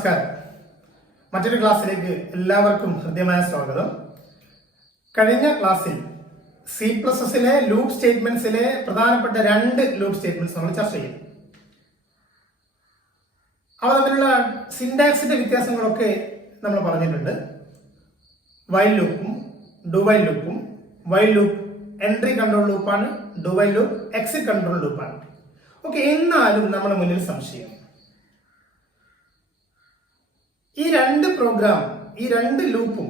നമസ്കാരം. മറ്റൊരു ക്ലാസ്സിലേക്ക് എല്ലാവർക്കും ഹൃദ്യമായ സ്വാഗതം. കഴിഞ്ഞ ക്ലാസ്സിൽ C++ലെ ലൂപ്പ് സ്റ്റേറ്റ്മെന്റ്സിലെ പ്രധാനപ്പെട്ട രണ്ട് ലൂപ്പ് സ്റ്റേറ്റ്മെന്റ്സ് നമ്മൾ ചർച്ച ചെയ്തു. അവ തമ്മിലുള്ള സിന്റാക്സിന്റെ വ്യത്യാസങ്ങളൊക്കെ നമ്മൾ പറഞ്ഞിട്ടുണ്ട്. വൈൽ ലൂപ്പും ഡു വൈൽ ലൂപ്പും. വൈൽ ലൂപ്പ് എൻട്രി കൺട്രോൾ ലൂപ്പാണ്, do while loop exit control ലൂപ്പാണ്. ഓക്കെ, എന്നാലും നമ്മുടെ മുന്നിൽ സംശയം, ഈ രണ്ട് പ്രോഗ്രാം, ഈ രണ്ട് ലൂപ്പും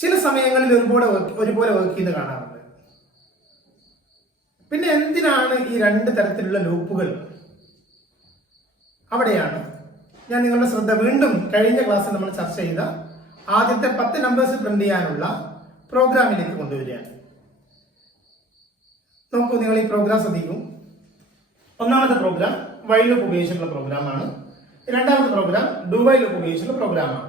ചില സമയങ്ങളിൽ ഒരുപോലെ വർക്ക് ചെയ്ത് കാണാറുണ്ട്. പിന്നെ എന്തിനാണ് ഈ രണ്ട് തരത്തിലുള്ള ലൂപ്പുകൾ? അവിടെയാണ് ഞാൻ നിങ്ങളുടെ ശ്രദ്ധ വീണ്ടും കഴിഞ്ഞ ക്ലാസ്സിൽ നമ്മൾ ചർച്ച ചെയ്ത ആദ്യത്തെ 10 നമ്പേഴ്സ് പ്രിന്റ് ചെയ്യാനുള്ള പ്രോഗ്രാമിലേക്ക് കൊണ്ടുവരികയാണ്. നോക്കൂ, നിങ്ങൾ ഈ പ്രോഗ്രാം ശ്രദ്ധിക്കും. ഒന്നാമത്തെ പ്രോഗ്രാം വൈൽ ലൂപ്പ് ഉപയോഗിച്ചുള്ള പ്രോഗ്രാമാണ്. രണ്ടാമത്തെ പ്രോഗ്രാം ഡു വൈൽ ലൂപ്പ് ഉപയോഗിച്ചുള്ള പ്രോഗ്രാമാണ്.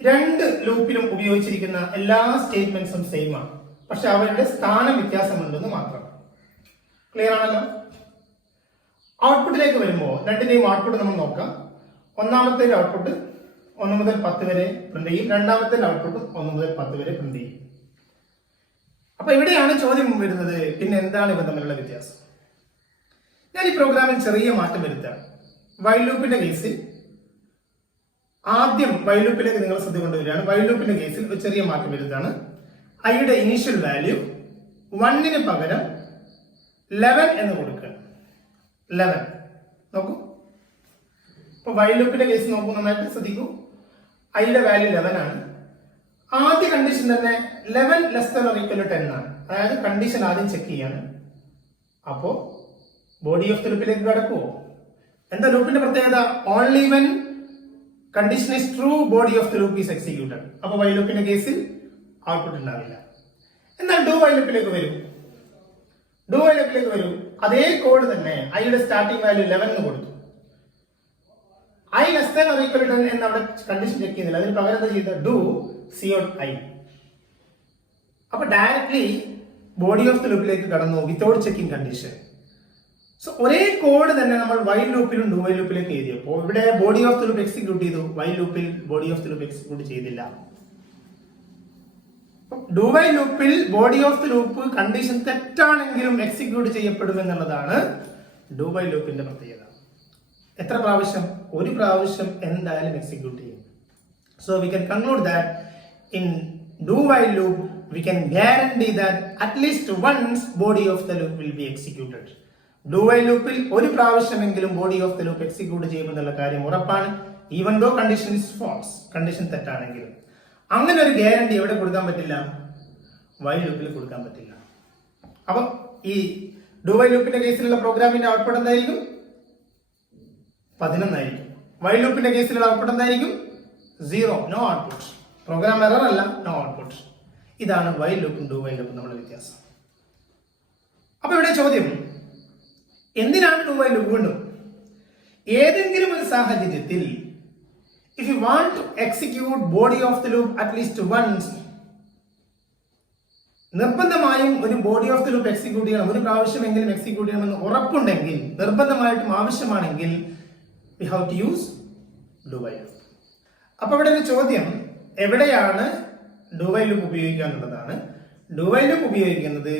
രണ്ട് ലൂപ്പിലും ഉപയോഗിച്ചിരിക്കുന്ന എല്ലാ സ്റ്റേറ്റ്മെന്റ്സും സെയിം ആണ്, പക്ഷെ അവരുടെ സ്ഥാന വ്യത്യാസമുണ്ടെന്ന് മാത്രം. ക്ലിയർ ആണല്ലോ? ഔട്ട്പുട്ടിലേക്ക് വരുമ്പോൾ രണ്ടിന്റെയും ഔട്ട്പുട്ട് നമ്മൾ നോക്കാം. ഒന്നാമത്തെ ഔട്ട്പുട്ട് 1 മുതൽ 10 വരെ പ്രിന്റ് ചെയ്യും. രണ്ടാമത്തെ ഔട്ട്പുട്ട് 1 മുതൽ 10 വരെ പ്രിന്റ് ചെയ്യും. അപ്പൊ ഇവിടെയാണ് ചോദ്യം വരുന്നത്, പിന്നെ എന്താണ് ഇവ തമ്മിലുള്ള വ്യത്യാസം? ഞാൻ ഈ പ്രോഗ്രാമിൽ ചെറിയ മാറ്റം വരുത്താണ്. വൈൽ ലൂപ്പിന്റെ കേസിൽ ആദ്യം വൈൽ ലൂപ്പിലേക്ക് നിങ്ങൾ ശ്രദ്ധ കൊണ്ടുവരികയാണ്. വൈൽ ലൂപ്പിന്റെ കേസിൽ ഒരു ചെറിയ മാറ്റം വരുത്താണ്. ഐയുടെ ഇനീഷ്യൽ വാല്യൂ 1 പകരം 11 എന്ന് കൊടുക്കുക. 11 നോക്കൂ. ഇപ്പൊ വൈൽ ലൂപ്പിന്റെ കേസ് നോക്കൂ, നന്നായിട്ട് ശ്രദ്ധിക്കൂ. ഐയുടെ വാല്യൂ 11 ആണ്. ആദ്യ കണ്ടീഷൻ തന്നെ 11 less than or equal to 10 ആണ്. അതായത് കണ്ടീഷൻ ആദ്യം ചെക്ക് ചെയ്യാണ്. അപ്പോ ബോഡി ഓഫ് ദി ലൂപ്പിലേക്ക് കടക്കുമോ? എന്താ ലൂപ്പിന്റെ പ്രത്യേകത? Only when condition is true body of the loop is executed. അപ്പൊ വൈൽ ലൂപ്പിന്റെ കേസിൽ ഔട്ട്പുട്ട് ഉണ്ടാവില്ല. എന്നാൽ ഡു വൈൽ ലൂപ്പിലേക്ക് വരും. ഡു വൈൽ ലൂപ്പിലേക്ക് വരും. അതേ കോഡ് തന്നെ ഐയുടെ സ്റ്റാർട്ടിംഗ് വാല്യൂ 11 എന്ന് കൊടുത്തു. I less than or equal to 10 എന്ന് അവിടെ കണ്ടീഷൻ ചെക്ക് ചെയ്യുന്നില്ല. അതിന് പകരം എന്താ ചെയ്തത്? ഡു സിയോട്ട് ഐ. അപ്പൊ ഡയറക്ട്ലി ബോഡി ഓഫ് ദി ലൂപ്പിലേക്ക് കടന്നു വിത്തൗട്ട് ചെക്കിംഗ് കണ്ടീഷൻ. സോ ഒരേ കോഡ് തന്നെ നമ്മൾ വൈൽ ലൂപ്പിലും ഡു വൈൽ ലൂപ്പിലേക്ക് എഴുതിയപ്പോൾ ഇവിടെ body of the loop execute ചെയ്തു, വൈൽ ലൂപ്പിൽ body of the loop execute ചെയ്തില്ല. ഡു വൈൽ ലൂപ്പിൽ body of the loop condition തെറ്റാണെങ്കിലും എക്സിക്യൂട്ട് ചെയ്യപ്പെടും എന്നുള്ളതാണ് ഡു വൈൽ ലൂപ്പിന്റെ പ്രത്യേകത. എത്ര പ്രാവശ്യം? ഒരു പ്രാവശ്യം എന്തായാലും എക്സിക്യൂട്ട് ചെയ്യും. So we can conclude that in do while loop we can guarantee that at least once body of the loop will be executed. Do while ലൂപ്പിൽ ഒരു പ്രാവശ്യമെങ്കിലും body of the loop execute ചെയ്യുമെന്നുള്ള കാര്യം ഉറപ്പാണ്, even though condition is false, condition തെറ്റാണെങ്കിലും. അങ്ങനെ ഒരു guarantee എവിടെ കൊടുക്കാൻ പറ്റില്ല? വൈൽ ലൂപ്പിൽ കൊടുക്കാൻ പറ്റില്ല. അപ്പൊ ഈ ഡു വൈൽ ലൂപ്പിന്റെ കേസിലുള്ള പ്രോഗ്രാമിന്റെ ഔട്ട്പുട്ട് എന്തായിരിക്കും? 11 ആയിരിക്കും. വൈൽ ലൂപ്പിന്റെ കേസിലുള്ള ഔട്ട്പുട്ട് എന്തായിരിക്കും? 0, നോ ഔട്ട്പുട്ട്. പ്രോഗ്രാം എറർ അല്ല, നോ ഔട്ട്പുട്ട്. ഇതാണ് വൈൽ ലൂപ്പും ഡു വൈൽ ലൂപ്പും തമ്മിലുള്ള വ്യത്യാസം. അപ്പൊ ഇവിടെ ചോദ്യം, എന്തിനാണ് ഡു വൈൽ ലൂപ്പ്? വീണ്ടും ഏതെങ്കിലും ഒരു സാഹചര്യത്തിൽ if you want to execute body of the loop at least once, നിർബന്ധമായും ഒരു body of the loop execute ചെയ്യണം, ഒരു പ്രാവശ്യമെങ്കിലും എക്സിക്യൂട്ട് ചെയ്യണമെന്ന് ഉറപ്പുണ്ടെങ്കിൽ, നിർബന്ധമായിട്ടും ആവശ്യമാണെങ്കിൽ, we have to use do while loop. അപ്പൊ ഇവിടെ ഒരു ചോദ്യം, എവിടെയാണ് ഡു വൈൽ ലൂപ്പ് ഉപയോഗിക്കുക എന്നുള്ളതാണ്. ഡു വൈൽ ലൂപ്പ് ഉപയോഗിക്കുന്നത്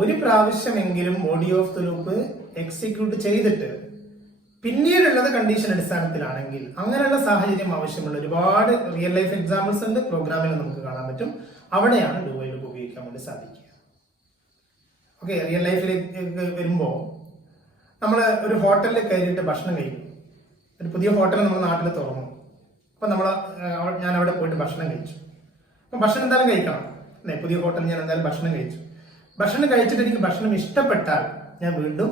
ഒരു പ്രാവശ്യമെങ്കിലും body of the loop execute ചെയ്തിട്ട് പിന്നീടുള്ളത് കണ്ടീഷൻ അടിസ്ഥാനത്തിലാണെങ്കിൽ, അങ്ങനെയുള്ള സാഹചര്യം ആവശ്യമുള്ള ഒരുപാട് റിയൽ ലൈഫ് എക്സാമ്പിൾസ് ഉണ്ട്, പ്രോഗ്രാമിൽ നമുക്ക് കാണാൻ പറ്റും. അവിടെയാണ് ഡു വൈൽ ലൂപ്പ് ഉപയോഗിക്കാൻ വേണ്ടി സാധിക്കുക. ഓക്കെ, റിയൽ ലൈഫിലേക്ക് വരുമ്പോൾ നമ്മൾ ഒരു ഹോട്ടലിൽ കയറിയിട്ട് ഭക്ഷണം കഴിക്കും. ഒരു പുതിയ ഹോട്ടൽ നമ്മുടെ നാട്ടിൽ തുറന്നു. അപ്പൊ ഞാൻ അവിടെ പോയിട്ട് ഭക്ഷണം കഴിച്ചു. അപ്പൊ ഭക്ഷണം എന്തായാലും കഴിക്കണം അല്ലെ? പുതിയ ഹോട്ടലിൽ ഞാൻ എന്തായാലും ഭക്ഷണം കഴിച്ചു. ഭക്ഷണം കഴിച്ചിട്ട് എനിക്ക് ഭക്ഷണം ഇഷ്ടപ്പെട്ടാൽ ഞാൻ വീണ്ടും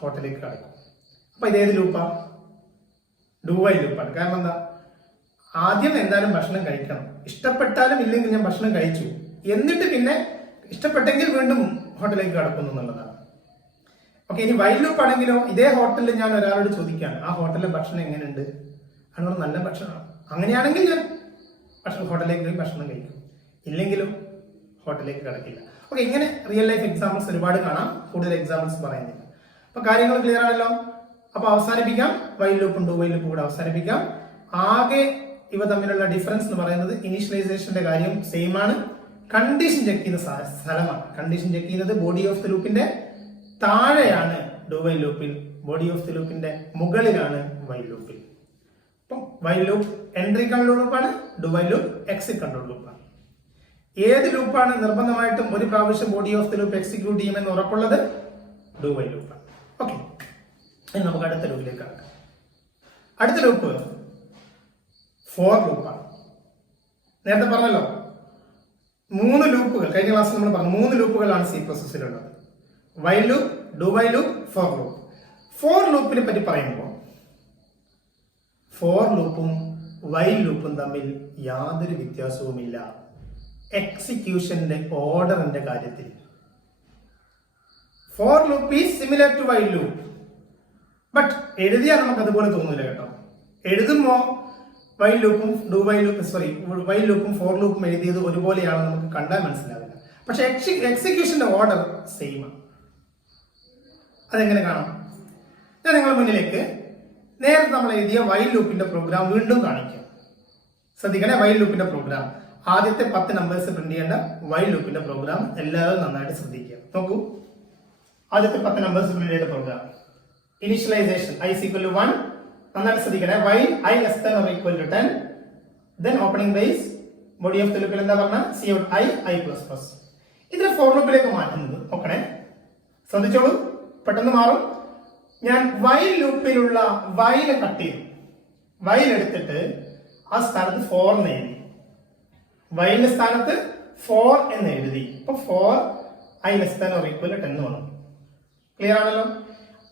ഹോട്ടലിലേക്ക് കടക്കും. അപ്പൊ ഇതേത് ലൂപ്പാ? ഡു വൈൽ ലൂപ്പാണ്. കാരണം എന്താ? ആദ്യം എന്തായാലും ഭക്ഷണം കഴിക്കണം, ഇഷ്ടപ്പെട്ടാലും ഇല്ലെങ്കിൽ ഞാൻ ഭക്ഷണം കഴിച്ചു, എന്നിട്ട് പിന്നെ ഇഷ്ടപ്പെട്ടെങ്കിൽ വീണ്ടും ഹോട്ടലിലേക്ക് കടക്കുന്നു എന്നുള്ളതാണ്. ഓക്കെ, ഇനി വൈൽ ലൂപ്പ് ആണെങ്കിലോ, ഇതേ ഹോട്ടലിൽ ഞാൻ ഒരാളോട് ചോദിക്കുകയാണ്, ആ ഹോട്ടലിലെ ഭക്ഷണം എങ്ങനെയുണ്ട്? അതിനോട് നല്ല ഭക്ഷണമാണ്. അങ്ങനെയാണെങ്കിൽ ഞാൻ ഹോട്ടലിലേക്ക് പോയി ഭക്ഷണം കഴിക്കും, ഇല്ലെങ്കിലും ഹോട്ടലിലേക്ക് കടക്കില്ല. ഓക്കെ, ഇങ്ങനെ റിയൽ ലൈഫ് എക്സാമ്പിൾസ് ഒരുപാട് കാണാം, കൂടുതൽ എക്സാമ്പിൾസ് പറയുന്നില്ല. അപ്പൊ കാര്യങ്ങൾ ക്ലിയർ ആണല്ലോ. അപ്പൊ അവസാനിപ്പിക്കാം. വൈൽ ലൂപ്പും ഡു വൈൽ ലൂപ്പും കൂടെ അവസാനിപ്പിക്കാം. ആകെ ഇവ തമ്മിലുള്ള ഡിഫറൻസ് എന്ന് പറയുന്നത് ഇനീഷ്യലൈസേഷന്റെ കാര്യം സെയിം ആണ്. കണ്ടീഷൻ ചെക്ക് ചെയ്യുന്ന സ്ഥലമാണ്. കണ്ടീഷൻ ചെക്ക് ചെയ്യുന്നത് ബോഡി ഓഫ് ദി ലൂപ്പിന്റെ താഴെയാണ് ഡു വൈൽ ലൂപ്പിൽ, ബോഡി ഓഫ് ദി ലൂപ്പിന്റെ മുകളിലാണ് വൈൽ ലൂപ്പിൽ. അപ്പം വൈൽ ലൂപ്പ് എൻട്രി കൺട്രോൾ ലൂപ്പാണ്, do while loop exit control ലൂപ്പാണ്. ഏത് ലൂപ്പാണ് നിർബന്ധമായിട്ടും ഒരു പ്രാവശ്യം body of the loop execute ചെയ്യുമെന്ന് ഉറപ്പുള്ളത്? ഡു വൈൽ ലൂപ്പാണ്. ഓക്കെ, ഇനി നമുക്ക് അടുത്ത ലൂപ്പിലേക്ക് കടക്കാം. അടുത്ത ലൂപ്പ് ഫോർ ലൂപ്പാണ്. നേരത്തെ പറഞ്ഞല്ലോ 3 ലൂപ്പുകൾ, കഴിഞ്ഞ ക്ലാസ്സിൽ നമ്മൾ പറഞ്ഞു 3 ലൂപ്പുകളാണ് C++ലുള്ളത്. While loop, do while loop, for loop. For ലൂപ്പിനെ പറ്റി പറയുമ്പോൾ ഫോർ ലൂപ്പും വൈൽ ലൂപ്പും തമ്മിൽ യാതൊരു വ്യത്യാസവുമില്ല എക്സിക്യൂഷന്റെ ഓർഡറിന്റെ കാര്യത്തിൽ. For loop is similar to while loop. But എഴുതിയാൽ നമുക്ക് അതുപോലെ തോന്നില്ല കേട്ടോ. എഴുതുമ്പോ വൈൽ ലൂപ്പും വൈൽ ലൂപ്പും ഫോർ ലൂപ്പും എഴുതിയത് ഒരുപോലെയാണെന്ന് നമുക്ക് കണ്ടാൽ മനസ്സിലാവില്ല. പക്ഷെ എക്സിക്യൂഷന്റെ ഓർഡർ സെയിം ആണ്. അതെങ്ങനെ കാണാം? ഞാൻ നിങ്ങളുടെ മുന്നിലേക്ക് നേരത്തെ നമ്മൾ എഴുതിയ വൈൽ ലൂപ്പിന്റെ പ്രോഗ്രാം വീണ്ടും കാണിക്കാം. ശ്രദ്ധിക്കണേ, വൈൽ ലൂപ്പിന്റെ പ്രോഗ്രാം ആദ്യത്തെ 10 നമ്പേഴ്സ് പ്രിന്റ് ചെയ്യേണ്ട വൈൽ ലൂപ്പിന്റെ പ്രോഗ്രാം എല്ലാവരും നന്നായിട്ട് ശ്രദ്ധിക്കുക. നോക്കൂ, ആദ്യത്തെ 10 നമ്പേഴ്സ് പ്രിന്റ് ചെയ്യേണ്ട program. Initialization i is equal to 1. നന്നായിട്ട് ശ്രദ്ധിക്കണേ. while I less than or equal to 10, then opening brace, body of the loop എന്താ പറഞ്ഞ cout I plus plus. ഇതിനെ ഫോർ ലൂപ്പിലേക്ക് മാറ്റുന്നത് നോക്കണേ, ശ്രദ്ധിച്ചോളൂ, പെട്ടെന്ന് മാറും. ഞാൻ വൈൽ ലൂപ്പിലുള്ള വൈൽ കട്ട് ചെയ്തു. വൈൽ എടുത്തിട്ട് ആ സ്ഥാനത്ത് 4 എന്ന് എഴുതി. വൈലിന്റെ സ്ഥാനത്ത് 4 എന്ന് എഴുതി. ഇപ്പൊ 4 I less than or equal to 10 എന്ന് വന്നു. ക്ലിയർ ആണല്ലോ?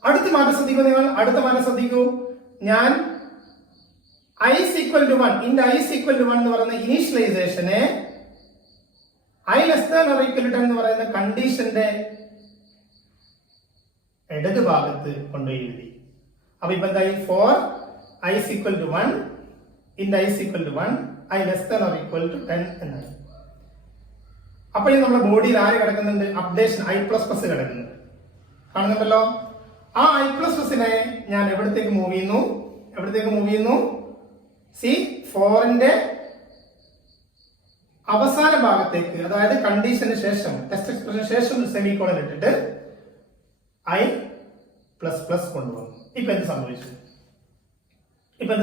അടുത്ത മാറ്റം ശ്രദ്ധിക്കൂ നിങ്ങൾ. അടുത്ത മാറ്റം ശ്രദ്ധിക്കൂ. ഞാൻ I is equal to 1 എന്ന് പറയുന്ന ഇനീഷ്യലൈസേഷനെ I less than or equal to 10 എന്ന് പറയുന്ന കണ്ടീഷന്റെ ഇടത് ഭാഗത്ത് കൊണ്ടുപോയി എഴുതി. അപ്പൊ ഇപ്പൊ എന്തായി? 4 I is equal to 1 I is equal to 1 I less than or equal to 10 എന്നാണ്. അപ്പൊ ഈ നമ്മുടെ ബോഡിയിൽ ആര് കിടക്കുന്നുണ്ട്? അപ്ഡേഷൻ I++ കിടക്കുന്നുണ്ട്. കാണുന്നുണ്ടല്ലോ? ആ I++നെ ഞാൻ എവിടത്തേക്ക് മൂവ് ചെയ്യുന്നു? സി 4ന്റെ അവസാന ഭാഗത്തേക്ക്, അതായത് കണ്ടീഷന് ശേഷം, ടെസ്റ്റ് എക്സ്പ്രഷന് ശേഷം സെമിക്കോളൻ ഇട്ടിട്ട് I++ കൊണ്ടുവന്നു. ഇപ്പൊ എന്ത്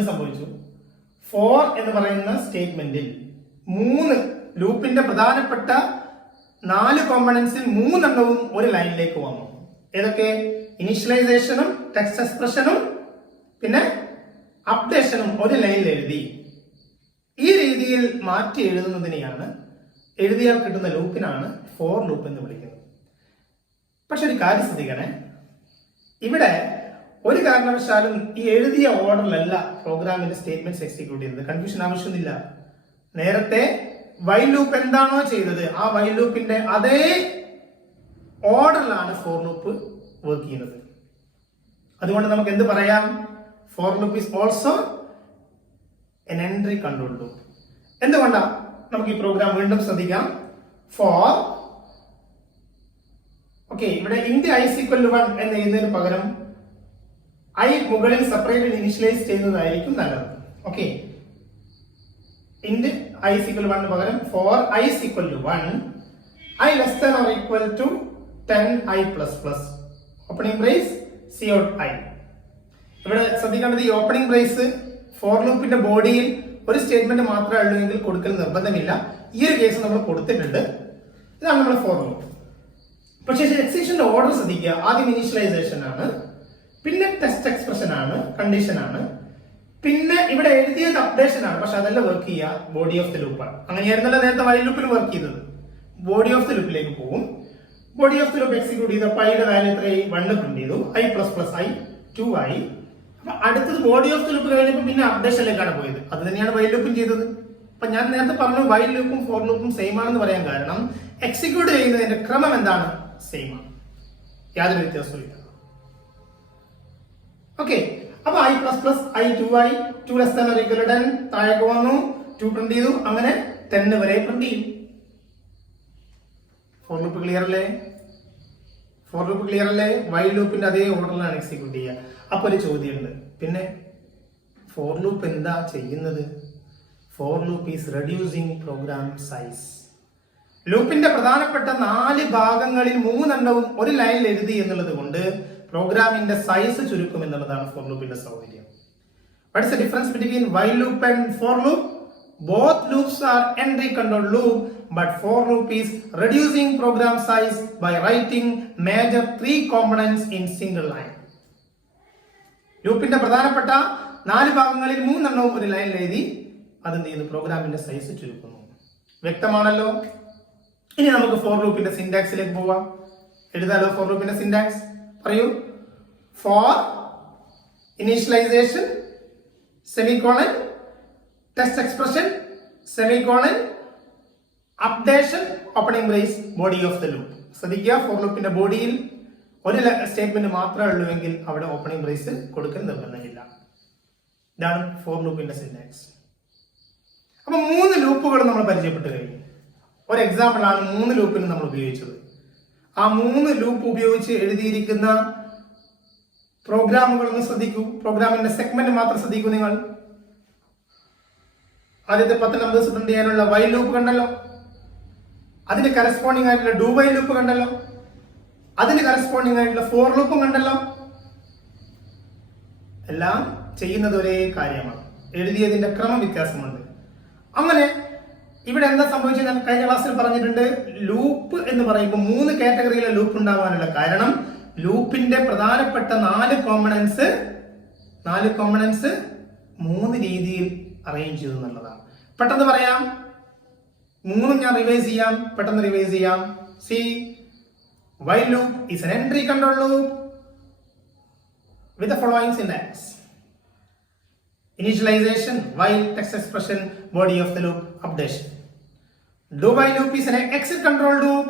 സംഭവിച്ചു? 4 എന്ന് പറയുന്ന സ്റ്റേറ്റ്മെന്റിൽ 3 ലൂപ്പിന്റെ പ്രധാനപ്പെട്ട 4 കോമ്പണന്റ്സിൽ 3 എണ്ണവും ഒരു ലൈനിലേക്ക് വന്നു. ഏതൊക്കെ? ഇനിഷ്യലൈസേഷനും ടെക്സ്റ്റ് എക്സ്പ്രഷനും പിന്നെ അപ്ഡേഷനും ഒരു ലൈനിൽ എഴുതി. ഈ രീതിയിൽ മാറ്റി എഴുതുന്നതിനെയാണ്, എഴുതിയാൽ കിട്ടുന്ന ലൂപ്പിനാണ് ഫോർ ലൂപ്പ് എന്ന് വിളിക്കുന്നത്. പക്ഷെ ഒരു കാര്യം ശ്രദ്ധിക്കണേ, ഇവിടെ ഒരു കാരണവശാലും ഈ എഴുതിയ ഓർഡറിലല്ല പ്രോഗ്രാമിന്റെ സ്റ്റേറ്റ്മെന്റ്സ് എക്സിക്യൂട്ട് ചെയ്തത്. കൺഫ്യൂഷൻ ആവശ്യമില്ല. നേരത്തെ വൈൽ ലൂപ്പ് എന്താണോ ചെയ്തത് ആ വൈൽ ലൂപ്പിന്റെ അതേ ഓർഡറിലാണ് ഫോർ ലൂപ്പ് വർക്ക് ചെയ്യുന്നത്. അതുകൊണ്ട് നമുക്ക് എന്ത് പറയാം? Four loop is also an entry control loop. എന്തുകൊണ്ടാ? നമുക്ക് ഈ പ്രോഗ്രാം വീണ്ടും ശ്രദ്ധിക്കാം. ഫോർ ഇവിടെ int I is equal to 1 എന്ന് എഴുതുന്നതിന് പകരം I മുകളിൽ സെപ്പറേറ്റ് ഇനിഷ്യലൈസ് ചെയ്യുന്നതായിരിക്കും നല്ലത്. Okay, int I is equal to 1 പകരം for I is equal to 1 I less than or equal to 10 I++. Opening brace cout I. ഇവിടെ ശ്രദ്ധിക്കേണ്ടത് ഈ ഓപ്പണിംഗ് ബ്രേസ് ഫോർ ലൂപ്പിന്റെ ബോഡിയിൽ ഒരു സ്റ്റേറ്റ്മെന്റ് മാത്രമേ ഉള്ളൂ എങ്കിൽ കൊടുക്കൽ നിർബന്ധമില്ല. ഈ ഒരു കേസ് നമ്മൾ കൊടുത്തിട്ടുണ്ട്. ഇതാണ് നമ്മുടെ ഫോർ ലൂപ്പ്. പക്ഷേ എക്സിക്യൂഷന്റെ ഓർഡർ ശ്രദ്ധിക്കുക. ആദ്യം ഇനീഷ്യലൈസേഷൻ ആണ്, പിന്നെ ടെസ്റ്റ് എക്സ്പ്രഷൻ ആണ്, കണ്ടീഷൻ ആണ്, പിന്നെ ഇവിടെ എഴുതിയത് അപ്ഡേഷൻ ആണ്. പക്ഷെ അതല്ല വർക്ക് ചെയ്യുക, ബോഡി ഓഫ് ദി ലൂപ്പാണ്. അങ്ങനെയായിരുന്നല്ലോ നേരത്തെ വൈൽ ലൂപ്പിൽ വർക്ക് ചെയ്തത്. ബോഡി ഓഫ് ദി ലൂപ്പിലേക്ക് പോകും. Body of the loop execute ചെയ്തപ്പോൾ ഐയുടെ വാല്യൂ എത്രയായി? 1 പ്രിന്റ് ചെയ്തു. I++ I 2 ആയി. അപ്പൊ അടുത്തത് ബോഡി ഓഫ് ദി ലൂപ്പ് കഴിഞ്ഞപ്പോൾ പിന്നെ അപ്ഡേഷനിലേക്കാണ് പോയത്. അത് തന്നെയാണ് വൈൽ ലൂപ്പും ചെയ്തത്. അപ്പൊ ഞാൻ നേരത്തെ പറഞ്ഞു വൈൽ ലൂപ്പും ഫോർ ലൂപ്പും സെയിം ആണെന്ന് പറയാൻ കാരണം എക്സിക്യൂട്ട് ചെയ്യുന്നതിന്റെ ക്രമം എന്താണ്? സെയിം ആണ്, യാതൊരു വ്യത്യാസവും ഇല്ല. ഓക്കെ, അപ്പൊ I++ I 2 ആയി. 2 less than or equal to 10 താഴേക്ക് വന്നു. 2 പ്രിന്റ് ചെയ്തു. അങ്ങനെ 10 വരെ പ്രിന്റ് ചെയ്യും. ഫോർ ലൂപ്പ് ക്ലിയർ അല്ലേ? ഫോർ ലൂപ്പ് ക്ലിയർ അല്ലേ? വൈൽ ലൂപ്പിന്റെ അതേ ഓർഡറിലാണ് എക്സിക്യൂട്ട് ചെയ്യുക. അപ്പൊ ഒരു ചോദ്യമുണ്ട്, പിന്നെ ഫോർ ലൂപ്പ് എന്താ ചെയ്യുന്നത്? For loop is reducing program size. ലൂപ്പിന്റെ പ്രധാനപ്പെട്ട 4 ഭാഗങ്ങളിൽ 3 എണ്ണവും ഒരു ലൈനിൽ എഴുതി എന്നുള്ളത് കൊണ്ട് പ്രോഗ്രാമിന്റെ സൈസ് ചുരുക്കും എന്നുള്ളതാണ് ഫോർ ലൂപ്പിന്റെ സൗകര്യം. What is the difference between while loop and for loop? Both loops are entry control loop, but for loop is reducing program size by writing major 3 components in single line. ലൂപ്പിന്റെ പ്രധാനപ്പെട്ട 4 ഭാഗങ്ങളിൽ 3 എണ്ണവും ഒരു ലൈനിൽ എഴുതി അതെന്ത് ചെയ്യുന്നു? പ്രോഗ്രാമിന്റെ സൈസ് ചുരുക്കുന്നു. വ്യക്തമാണല്ലോ? ഇനി നമുക്ക് ഫോർ ലൂപ്പിന്റെ സിന്റാക്സിലേക്ക് പോവാം. എഴുതാലോ ഫോർ ലൂപ്പിന്റെ സിന്റാക്സ്? പറയൂ. For initialization semicolon test expression semicolon updation opening brace body of the loop. ശ്രദ്ധിക്കുക, ഫോർ ലൂപ്പിന്റെ ബോഡിയിൽ ഒരു സ്റ്റേറ്റ്മെന്റ് മാത്രമേ ഉള്ളൂവെങ്കിൽ അവിടെ ഓപ്പണിംഗ് ബ്രേസ് കൊടുക്കാൻ നിർബന്ധമില്ല. ഇതാണ് ഫോർ ലൂപ്പിന്റെ സിന്റാക്സ്. അപ്പൊ 3 ലൂപ്പുകൾ നമ്മൾ പരിചയപ്പെട്ട് കഴിഞ്ഞു. ഒരു എക്സാമ്പിൾ ആണ് 3 ലൂപ്പിന് നമ്മൾ ഉപയോഗിച്ചത്. ആ 3 ലൂപ്പ് ഉപയോഗിച്ച് എഴുതിയിരിക്കുന്ന പ്രോഗ്രാമുകൾ ഒന്ന് ശ്രദ്ധിക്കൂ. പ്രോഗ്രാമിന്റെ സെഗ്മെന്റ് മാത്രം ശ്രദ്ധിക്കൂ. നിങ്ങൾ ആദ്യത്തെ 10 നമ്പേഴ്സ് പ്രിന്റ് ചെയ്യാനുള്ള വൈൽ ലൂപ്പ് കണ്ടല്ലോ, അതിന് കറസ്പോണ്ടിങ് ആയിട്ടുള്ള ഡു വൈൽ ലൂപ്പ് കണ്ടല്ലോ, അതിന് കറസ്പോണ്ടിങ് ആയിട്ടുള്ള ഫോർ ലൂപ്പും കണ്ടല്ലോ. എല്ലാം ചെയ്യുന്നത് ഒരേ കാര്യമാണ്, എഴുതിയതിന്റെ ക്രമം വ്യത്യാസമുണ്ട്. അങ്ങനെ ഇവിടെ എന്താ സംഭവിച്ചത്? ഞാൻ കഴിഞ്ഞ ക്ലാസ്സിൽ പറഞ്ഞിട്ടുണ്ട്. ലൂപ്പ് എന്ന് പറയുമ്പോൾ 3 കാറ്റഗറിയിലെ ലൂപ്പ് ഉണ്ടാവാനുള്ള കാരണം ലൂപ്പിന്റെ പ്രധാനപ്പെട്ട 4 കോമ്പണൻസ് 3 രീതിയിൽ അറേഞ്ച് ചെയ്തു എന്നുള്ളതാണ്. പെട്ടെന്ന് പറയാം, 3 ഞാൻ റിവൈസ് ചെയ്യാം, പെട്ടെന്ന് റിവൈസ് ചെയ്യാം. C, while loop is an entry control loop with the following syntax. Initialization, while text expression, body of the loop, updation. Do while loop is an exit control loop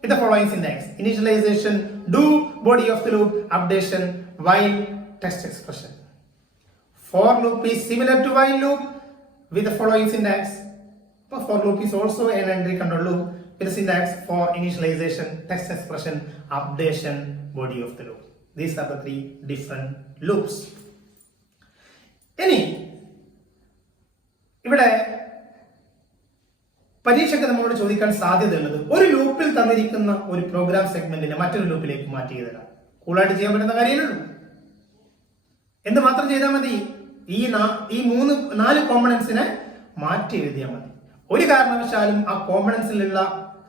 with the following syntax. Initialization, do, body of the loop, updation, while text expression. For loop is similar to while loop with the following syntax. For loop is also an entry control loop with the syntax for initialization, text expression, updation, body of the loop. These are the 3 different loops. ഇനി ഇവിടെ പരീക്ഷയ്ക്ക് നമ്മളോട് ചോദിക്കാൻ സാധ്യതയുള്ളത്, ഒരു ലൂപ്പിൽ തന്നിരിക്കുന്ന ഒരു പ്രോഗ്രാം സെഗ്മെന്റിനെ മറ്റൊരു ലൂപ്പിലേക്ക് മാറ്റി എഴുതലാണ്. കൂളായിട്ട് ചെയ്യാൻ പറ്റുന്ന കാര്യമല്ലോ. എന്ത് മാത്രം ചെയ്താൽ മതി? ഈ 4 കോമ്പണൻസിനെ മാറ്റി എഴുതിയാൽ മതി. ഒരു കാരണവശാലും ആ കോമ്പണൻസിലുള്ള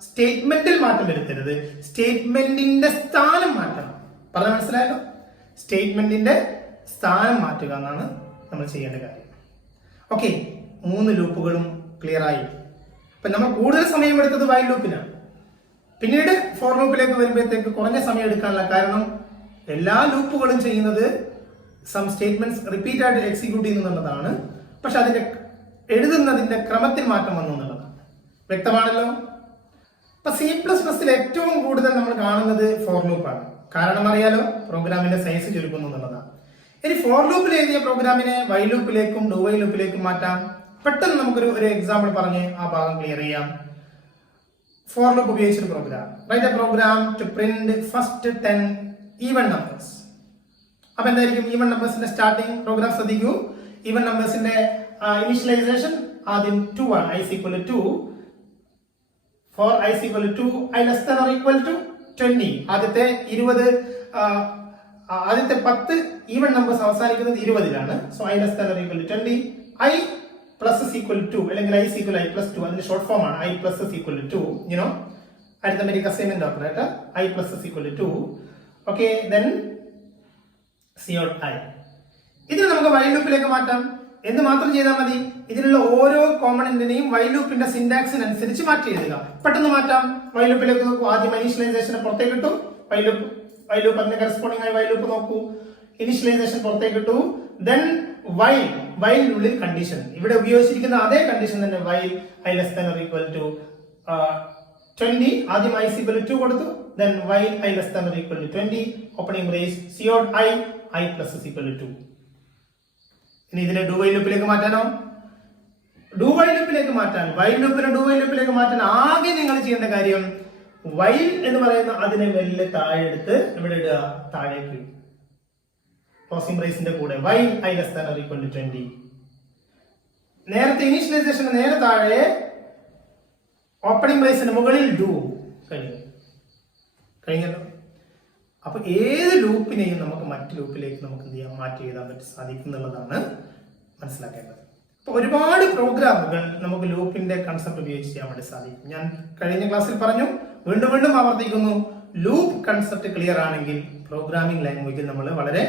സ്റ്റേറ്റ്മെന്റിൽ മാറ്റം വരുത്തരുത്. സ്റ്റേറ്റ്മെന്റിന്റെ സ്ഥാനം മാറ്റണം. പറഞ്ഞ മനസ്സിലായല്ലോ? സ്റ്റേറ്റ്മെന്റിന്റെ സ്ഥാനം മാറ്റുക എന്നാണ് നമ്മൾ ചെയ്യേണ്ട കാര്യം. ഓക്കെ, 3 ലൂപ്പുകളും ക്ലിയർ ആയി. അപ്പൊ നമ്മൾ കൂടുതൽ സമയം എടുത്തത് വൈൽ ലൂപ്പിനാണ്. പിന്നീട് ഫോർ ലൂപ്പിലേക്ക് വരുമ്പോഴത്തേക്ക് കുറഞ്ഞ സമയം എടുക്കാനുള്ള കാരണം എല്ലാ ലൂപ്പുകളും ചെയ്യുന്നത് സം സ്റ്റേറ്റ്മെന്റ്സ് റിപ്പീറ്റ് ആയിട്ട് എക്സിക്യൂട്ട് ചെയ്യുന്നതാണ്. പക്ഷെ അതിന്റെ എഴുതുന്നതിന്റെ ക്രമത്തിൽ മാറ്റം വന്നു എന്നുള്ളതാണ്. വ്യക്തമാണല്ലോ? അപ്പൊ C++ ഏറ്റവും കൂടുതൽ നമ്മൾ കാണുന്നത് ഫോർ ലൂപ്പാണ്. കാരണം അറിയാലോ, പ്രോഗ്രാമിന്റെ സൈസ് ചുരുക്കുന്നു എന്നുള്ളതാണ്. ഇനി ഫോർ ലൂപ്പിൽ എഴുതിയ പ്രോഗ്രാമിനെ വൈൽ ലൂപ്പിലേക്കും ഡു വൈൽ ലൂപ്പിലേക്കും മാറ്റാം. പെട്ടെന്ന് നമുക്കൊരു എക്സാമ്പിൾ പറഞ്ഞ് ആ ഭാഗം ക്ലിയർ ചെയ്യാം. ഫോർ ലൂപ്പ് ഉപയോഗിച്ചൊരു പ്രോഗ്രാം. Write a program to print first 10 even numbers. അപ്പൊ എന്തായിരിക്കും ഈവൻ നമ്പേഴ്സിന്റെ സ്റ്റാർട്ടിംഗ്? പ്രോഗ്രാം ശ്രദ്ധിക്കൂ. ഈവൻ നമ്പേഴ്സിന്റെ ഇനിഷ്യലൈസേഷൻ ആദ്യം 2 ആണ്. i is equal to 2. For i is equal to 2, i less than or equal to 20. ആദ്യത്തെ 10 ഈവൻ നമ്പേഴ്സ് അവസാനിക്കുന്നത് 20-ലാണ്. So i less than or equal to 20. i plus is equal to, അല്ലെങ്കിൽ i is equal to i plus 2. അതിന്റെ short form ആണ് i plus is equal to 2. You know, arithmetic assignment operator. i plus is equal to 2. Okay, then cout i. ഇതിന് നമുക്ക് while ലൂപ്പിലേക്ക് മാറ്റാം. എന്ത് മാത്രം ചെയ്താൽ മതി? ഇതിലുള്ള ഓരോ കോമ്പണന്റിനെയും വൈൽ ലൂപ്പിന്റെ സിന്റാക്സിനനുസരിച്ച് മാറ്റി എഴുതുക. പെട്ടെന്ന് മാറ്റാം. വൈൽ ലൂപ്പിലേക്ക് നോക്കൂ. ആദ്യം ഇനീഷ്യലൈസേഷൻ പുറത്തേക്ക് ഇട്ടു. വൈൽ ലൂപ്പ് അതിന് കറസ്പോണ്ടിങ് ആയി വൈൽ ലൂപ്പ് നോക്കൂ. ഇനീഷ്യലൈസേഷൻ പുറത്തേക്ക് ഇട്ടു. ദെൻ വൈലിനുള്ളിൽ കണ്ടീഷൻ. ഇവിടെ ഉപയോഗിച്ചിരിക്കുന്ന അതേ കണ്ടീഷൻ തന്നെ. While i less than or equal to 20. ആദ്യം i is equal to 2 കൊടുത്തു. Then while i less than or equal to 20, opening brace, cout i plus is equal to 2. ഇനി ഇതിനെ ഡു വൈൽ ലൂപ്പിലേക്ക് മാറ്റാനോ? ഡു വൈൽ ലൂപ്പിലേക്ക് മാറ്റാൻ, while ലൂപ്പിനെ do while ലൂപ്പിലേക്ക് മാറ്റാൻ ആകെ നിങ്ങൾ ചെയ്യേണ്ട കാര്യം വൈൽ എന്ന് പറയുന്ന അതിനെ മെല്ലെ താഴെ എടുത്ത് ഇവിടെ ഇടുക, താഴേക്ക് ക്ലോസിംഗ് ബ്രേസിന്റെ കൂടെ while I less than or equal to 20. നേരത്തെ ഇനീഷ്യലൈസേഷൻ നേരെ താഴെ ഓപ്പണിംഗ് ബ്രേസിന് മുകളിൽ ഡു കഴിഞ്ഞല്ലോ. അപ്പൊ ഏത് ലൂപ്പിനെയും നമുക്ക് മറ്റു ലൂപ്പിലേക്ക് നമുക്ക് എന്ത് ചെയ്യാം, മാറ്റി എഴുതാൻ പറ്റി സാധിക്കും എന്നുള്ളതാണ് മനസ്സിലാക്കേണ്ടത്. അപ്പൊ ഒരുപാട് പ്രോഗ്രാമുകൾ നമുക്ക് ലൂപ്പിന്റെ കൺസെപ്റ്റ് ഉപയോഗിച്ച് ചെയ്യാൻ വേണ്ടി സാധിക്കും. ഞാൻ കഴിഞ്ഞ ക്ലാസ്സിൽ പറഞ്ഞു, വീണ്ടും വീണ്ടും ആവർത്തിക്കുന്നു, ലൂപ്പ് കൺസെപ്റ്റ് ക്ലിയർ ആണെങ്കിൽ പ്രോഗ്രാമിംഗ് ലാംഗ്വേജിൽ നമ്മൾ വളരെ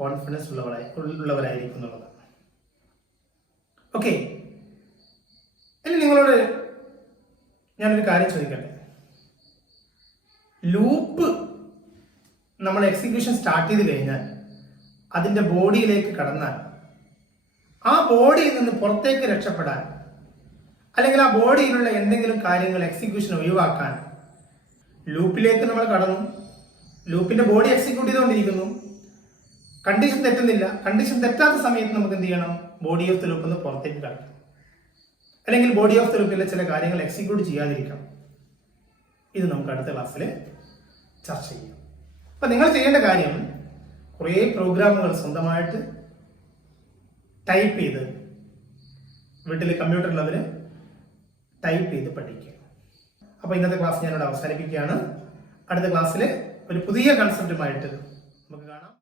കോൺഫിഡൻസ് ഉള്ളവരായിരിക്കും എന്നുള്ളതാണ്. ഓക്കെ, ഇനി നിങ്ങളോട് ഞാനൊരു കാര്യം ചോദിക്കട്ടെ. ലൂപ്പ് നമ്മൾ എക്സിക്യൂഷൻ സ്റ്റാർട്ട് ചെയ്ത് കഴിഞ്ഞാൽ അതിന്റെ ബോഡിയിലേക്ക് കടന്നാൽ ആ ബോഡിയിൽ നിന്ന് പുറത്തേക്ക് രക്ഷപ്പെടാൻ, അല്ലെങ്കിൽ ആ ബോഡിയിലുള്ള എന്തെങ്കിലും കാര്യങ്ങൾ എക്സിക്യൂഷൻ ഒഴിവാക്കാൻ ലൂപ്പിലേക്ക് നമ്മൾ കടന്നു, ലൂപ്പിന്റെ ബോഡി എക്സിക്യൂട്ട് ചെയ്തുകൊണ്ടിരിക്കുന്നു, കണ്ടീഷൻ തെറ്റുന്നില്ല. കണ്ടീഷൻ തെറ്റാത്ത സമയത്ത് നമുക്ക് എന്ത് ചെയ്യണം, ബോഡി ഓഫ് ദ ലൂപ്പ് നിന്ന് പുറത്തേക്ക് കടക്കണം, അല്ലെങ്കിൽ ബോഡി ഓഫ് ദ ലൂപ്പിലെ ചില കാര്യങ്ങൾ എക്സിക്യൂട്ട് ചെയ്യാതിരിക്കണം. ഇത് നമുക്ക് അടുത്ത ക്ലാസ്സിൽ ചർച്ച ചെയ്യാം. അപ്പൊ നിങ്ങൾ ചെയ്യേണ്ട കാര്യം, കുറേ പ്രോഗ്രാമുകൾ സ്വന്തമായിട്ട് ടൈപ്പ് ചെയ്ത് വീട്ടിൽ കമ്പ്യൂട്ടറിലുള്ളവര് ടൈപ്പ് ചെയ്ത് പഠിക്കുക. അപ്പൊ ഇന്നത്തെ ക്ലാസ് ഞാനിവിടെ അവസാനിപ്പിക്കുകയാണ്. അടുത്ത ക്ലാസ്സിൽ ഒരു പുതിയ കൺസെപ്റ്റുമായിട്ട് നമുക്ക് കാണാം.